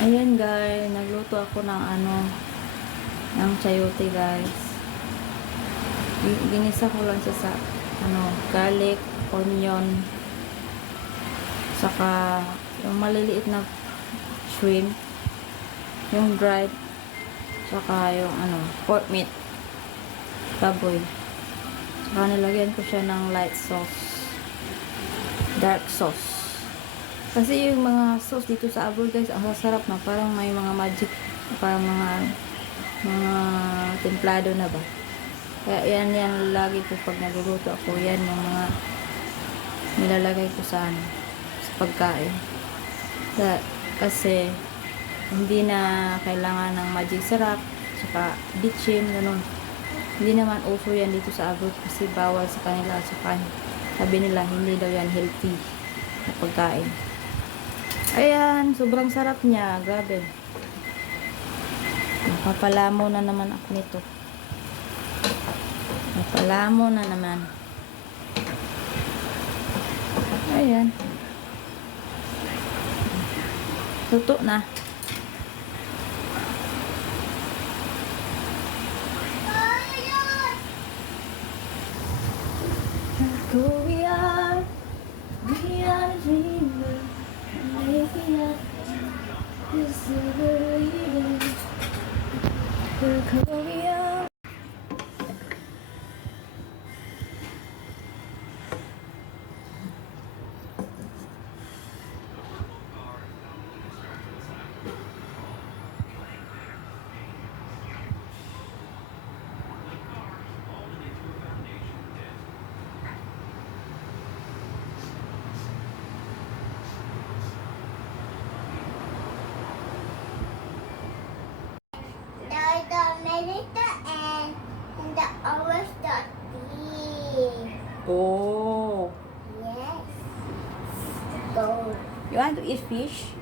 Ayan guys, nagluto ako ng ng chayote guys. Ginisa ko lang siya sa garlic, onion, saka yung maliliit na shrimp, yung dried, saka yung pork meat, baboy. Saka nilagyan ko siya ng light sauce, dark sauce. Kasi yung mga sauce dito sa abroad guys, ang sarap na. Parang may mga magic, parang mga templado na ba. Kaya yan lagi ko pag nagluluto ako. Yan yung mga nilalagay ko sa sa pagkain. Kasi hindi na kailangan ng magic syrup, saka bitchin, ganun. Hindi naman uso yan dito sa abroad kasi bawal sa kanila. Saka sabi nila hindi daw yan healthy na pagkain. Ayan, sobrang sarap niya. Grabe. Napapalamo na naman ako nito. Napalamo na naman. Ayan. Tuto na. We are dreamers. Making up this evening. Korea. And the orange dot B. Oh. Yes. Go. You want to eat fish?